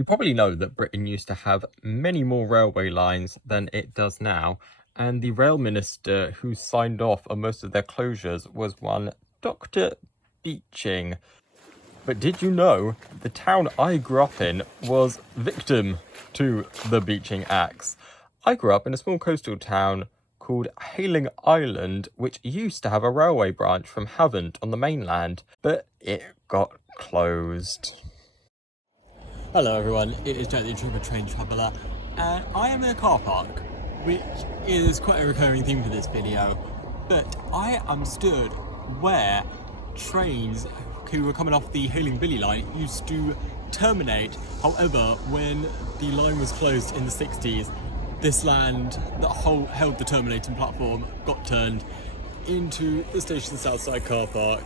You probably know that Britain used to have many more railway lines than it does now, and the rail minister who signed off on most of their closures was one Dr. Beeching. But did you know the town I grew up in was victim to the Beeching axe? I grew up in a small coastal town called Hayling Island, which used to have a railway branch from Havant on the mainland, but it got closed. Hello everyone, it is Jack the Intruder Train Traveller, and I am in a car park, which is quite a recurring theme for this video, but I am stood where trains who were coming off the Hayling Billy line used to terminate. However, when the line was closed in the 60s, this land that held the terminating platform got turned into the station Southside car park.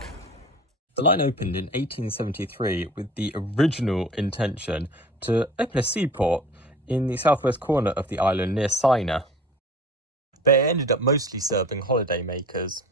The line opened in 1873 with the original intention to open a seaport in the southwest corner of the island near Sina, but it ended up mostly serving holiday makers.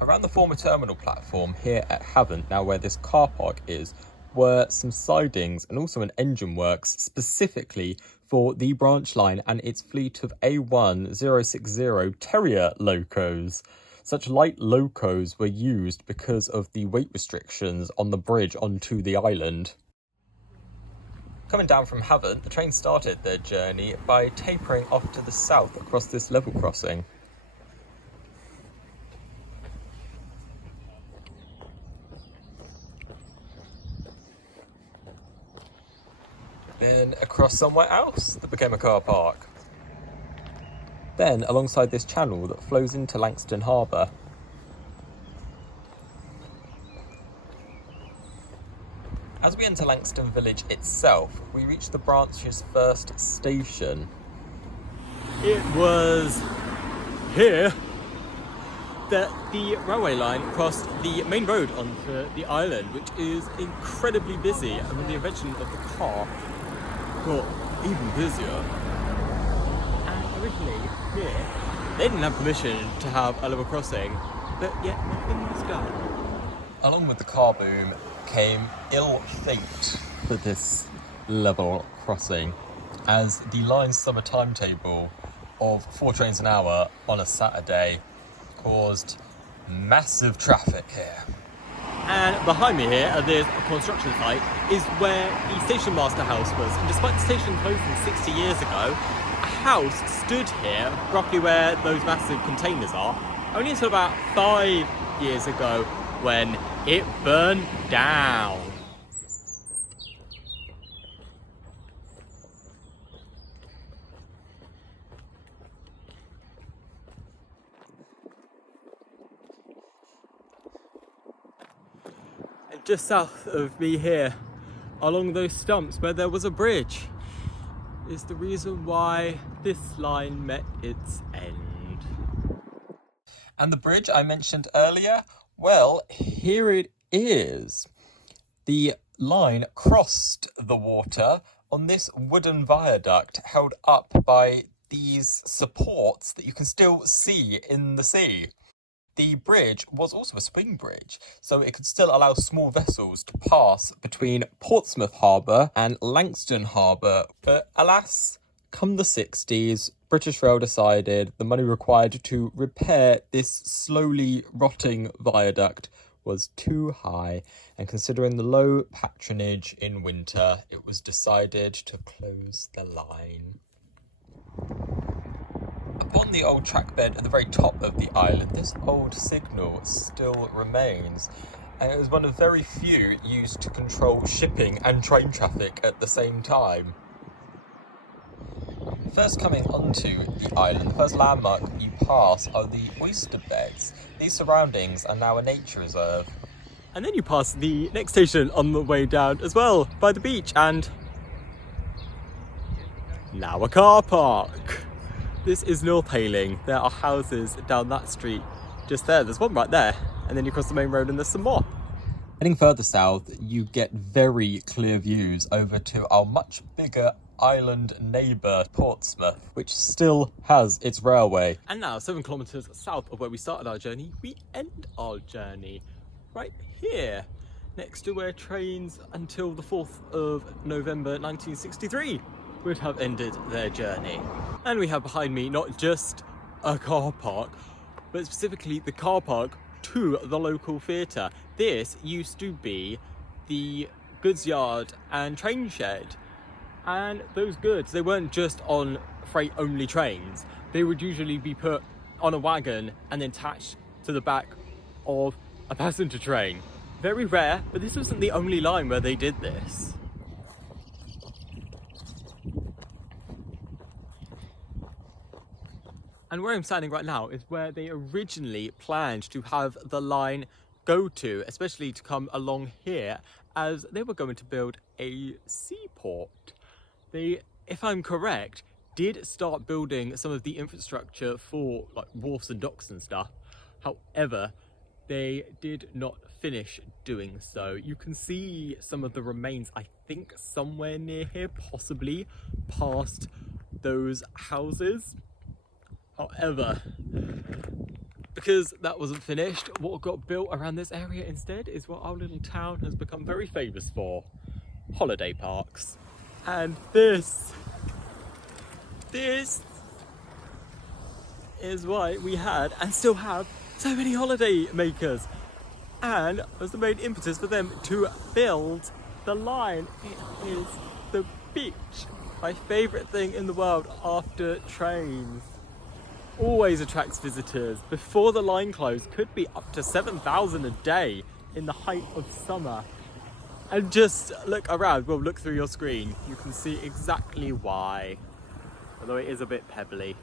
Around the former terminal platform here at Havant, now where this car park is, were some sidings and also an engine works specifically for the branch line and its fleet of A1060 Terrier locos. Such light locos were used because of the weight restrictions on the bridge onto the island. Coming down from Havant, the train started their journey by tapering off to the south across this level crossing. Then across somewhere else that became a car park. Then alongside this channel that flows into Langstone Harbour. As we enter Langstone village itself, we reach the branch's first station. It was here that the railway line crossed the main road onto the island, which is incredibly busy, and with the invention of the car, got even busier. And originally here, they didn't have permission to have a level crossing, but yet nothing was done. Along with the car boom came ill fate for this level crossing, as the line's summer timetable of 4 trains an hour on a Saturday caused massive traffic here. And behind me here at this construction site is where the station master house was. And despite the station closing 60 years ago, a house stood here, roughly where those massive containers are, only until about 5 years ago when it burned down. Just south of me here, along those stumps where there was a bridge, is the reason why this line met its end. And the bridge I mentioned earlier, well, here it is. The line crossed the water on this wooden viaduct held up by these supports that you can still see in the sea. The bridge was also a swing bridge, so it could still allow small vessels to pass between Portsmouth Harbour and Langstone Harbour. But alas, come the 60s, British Rail decided the money required to repair this slowly rotting viaduct was too high, and considering the low patronage in winter, it was decided to close the line. Upon the old track bed at the very top of the island, this old signal still remains, and it was one of very few used to control shipping and train traffic at the same time. First coming onto the island, the first landmark you pass are the oyster beds. These surroundings are now a nature reserve. And then you pass the next station on the way down as well, by the beach, and now a car park. This is North Hayling. There are houses down that street just there. There's one right there, and then you cross the main road and there's some more. Heading further south, you get very clear views over to our much bigger island neighbour, Portsmouth, which still has its railway. And now, 7 kilometres south of where we started our journey, we end our journey right here. next to where trains until the 4th of November 1963 would have ended their journey. And we have behind me not just a car park, but specifically the car park to the local theatre. This used to be the goods yard and train shed. And those goods, they weren't just on freight only trains. They would usually be put on a wagon and then attached to the back of a passenger train. Very rare, but this wasn't the only line where they did this. And where I'm standing right now is where they originally planned to have the line go to, especially to come along here, as they were going to build a seaport. They, if I'm correct, did start building some of the infrastructure for like wharfs and docks and stuff. However, they did not finish doing so. You can see some of the remains, I think somewhere near here, possibly past those houses. However, because that wasn't finished, what got built around this area instead is what our little town has become very famous for: holiday parks. And this is why we had and still have so many holiday makers, and was the main impetus for them to build the line. It is the beach, my favourite thing in the world after trains. Always attracts visitors. Before the line closed, could be up to 7,000 a day in the height of summer. And just look around, well, look through your screen, you can see exactly why, although it is a bit pebbly.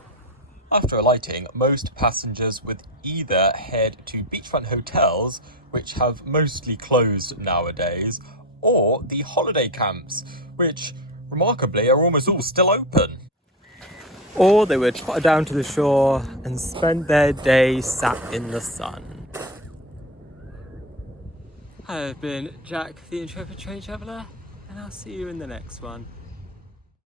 After alighting, most passengers would either head to beachfront hotels, which have mostly closed nowadays, or the holiday camps, which remarkably are almost all still open. Or they would trot down to the shore and spend their day sat in the sun. I have been Jack, the Intrepid Train Traveller, and I'll see you in the next one.